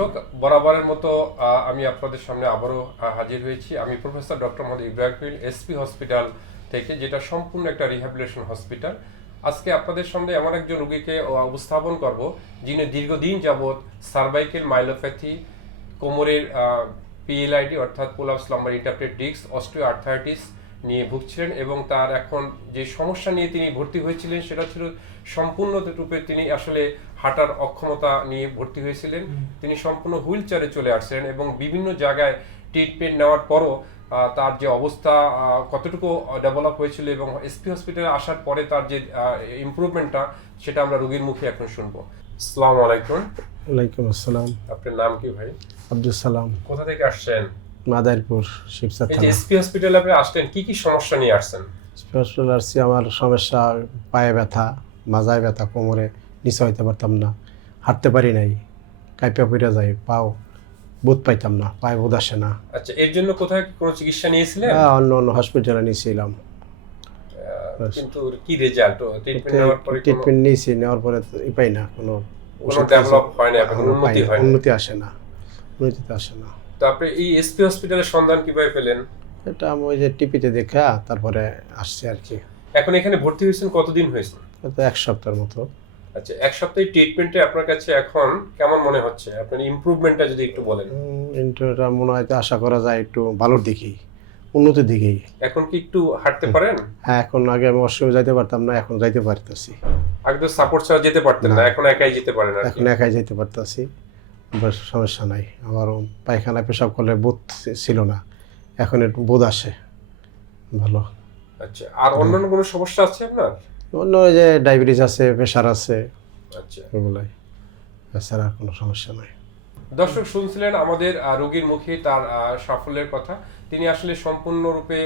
দর্শক, বরাবরের মতো আমি আপনাদের সামনে আবারও হাজির হয়েছি। আমি professor doctor Mohammad Ibrahim, SP hospital থেকে, যেটা সম্পূর্ণ একটা রিহ্যাবিলিটেশন হসপিটাল। আজকে আপনাদের সামনে এমন একজন রোগীকে উপস্থাপন করব, যিনি দীর্ঘদিন যাবৎ সার্ভাইকেল মাইলোপ্যাথি, কোমরের পিএলআইডি অর্থাৎ prolapse lumbar interpret disc, osteoarthritis নিয়ে ভুগছিলেন এবং তার এখন যে সমস্যা নিয়ে তিনি ভর্তি হয়েছিলেন সেটা ছিল সম্পূর্ণরূপে তিনি আসলে হাঁটার অক্ষমতা নিয়ে ভর্তি হয়েছিলেন। তিনি সম্পূর্ণ হুইল চেয়ারে চলে আসছেন এবং বিভিন্ন জায়গায় ট্রিটমেন্ট নেওয়ার পরও তার যে অবস্থা কতটুকু ডেভেলপ হয়েছিল এবং এসপি হসপিটালে আসার পরে তার যে ইমপ্রুভমেন্টটা সেটা আমরা রোগীর মুখে এখন শুনবো। আসসালামু আলাইকুম। ওয়ালাইকুম আসসালাম। আপনার নাম কি ভাই? আব্দুল সালাম। কোথা থেকে আসছেন? মাদারীপুর, শিবচর থানা। এসপি হসপিটালে আপনি আসলেন, কি কি সমস্যা নিয়ে আসছেন? এসপি হসপিটালে আসছি, আমার সমস্যা পায়ে ব্যথা, মাজায় ব্যথা, কোমরে নিচে হইতে পারতাম না, হাঁটতে পারি নাই, কাইপা পড়ে যায়, পাও বোধ পাইতাম না, পায়ে বোধ আসে না। আচ্ছা, এর জন্য কোথায় কোনো চিকিৎসা নিয়েছিলেন? অন্য অন্য হসপিটালে নিয়েছিলাম, কিন্তু কি রেজাল্ট? ট্রিটমেন্ট নেওয়ার পরে ট্রিটমেন্ট নিয়েছি, নেওয়ার পরে পাই না, কোনো ডেভেলপ হয় না, উন্নতি হয় না, উন্নতি আসে না, উন্নতিতে আসে না। তো আপনি এই এসপি হসপিটালের সন্ধান কিভাবে পেলেন? এটা আমি ওই যে টিভিতে দেখা তারপরে আসছি আর কি। এখন এখানে ভর্তি হয়েছেন কতদিন হয়েছে? তো এক সপ্তাহের মতো। আচ্ছা, এক সপ্তাহের ট্রিটমেন্টে আপনার কাছে এখন কেমন মনে হচ্ছে? আপনার ইমপ্রুভমেন্টটা যদি একটু বলেন। ইন্টারটা মনে হয় আশা করা যায় একটু ভালোর দিকেই, উন্নতির দিকেই। এখন কি একটু হাঁটতে পারেন? হ্যাঁ, এখন আগে আমি অসময় যাইতে পারতাম না, এখন যাইতে পারতেছি। আগে তো সাপোর্ট ছাড়া যেতে পারতেন না, এখন একাই যেতে পারেন। এখন একাই যাইতে পারতেছি, সমস্যা নাই। আমার পায়খানা পেশাব করলে বোধ ছিল না, এখন একটু বোধ আসে ভালো। আচ্ছা, আর অন্যান্য কোনো সমস্যা আছে আপনার? অন্য ওই যে ডায়াবেটিস আছে, প্রেশার আছে, আচ্ছা, এগুলাই, এছাড়া কোনো সমস্যা নাই। দর্শক শুনছিলেন আমাদের রোগীর মুখে তার সাফল্যের কথা। তিনি আসলে সম্পূর্ণরূপে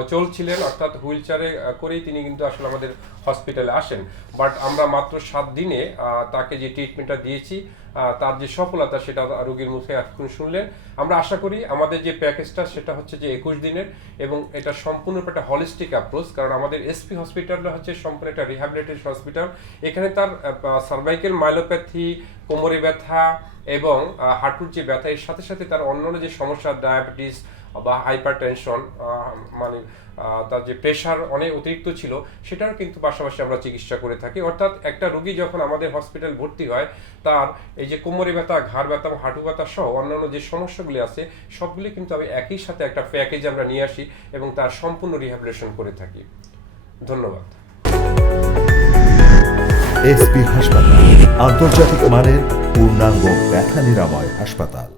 অচল ছিলেন, অর্থাৎ হুইল চেয়ারে করেই তিনি কিন্তু আসলে আমাদের হসপিটালে আসেন। বাট আমরা মাত্র 7 দিনে তাকে যে ট্রিটমেন্টটা দিয়েছি, তার যে সফলতা সেটা রোগীর মুখে এখন শুনলেন। আমরা আশা করি আমাদের যে প্যাকেজটা সেটা হচ্ছে যে 21 দিনের, এবং এটা সম্পূর্ণ একটা হলিস্টিক অ্যাপ্রোচ, কারণ আমাদের এসপি হসপিটালটা হচ্ছে সম্পূর্ণ একটা রিহ্যাবিলিটেশন হসপিটাল। এখানে তার সার্ভাইকেল মাইলোপ্যাথি, কোমরে ব্যথা এবং হাঁটুর যে ব্যথা, এর সাথে সাথে তার অন্যান্য যে সমস্যা, ডায়াবেটিস বা হাইপার টেনশন, মানে তার যে প্রেশার অনেক অতিরিক্ত ছিল, সেটার কিন্তু পাশাপাশি আমরা চিকিৎসা করে থাকি। অর্থাৎ একটা রোগী যখন আমাদের হসপিটাল ভর্তি হয়, তার এই যে কোমরে ব্যথা, ঘাড় ব্যথা, হাঁটু ব্যথা সহ অন্যান্য যে সমস্যাগুলি আছে সবগুলি কিন্তু আমি একই সাথে একটা প্যাকেজ আমরা নিয়ে আসি এবং তার সম্পূর্ণ রিহ্যাবিলিটেশন করে থাকি। ধন্যবাদ। এসপি হাসপাতাল, আন্তর্জাতিক মানের পূর্ণাঙ্গ ব্যথা নিরাময় হাসপাতাল।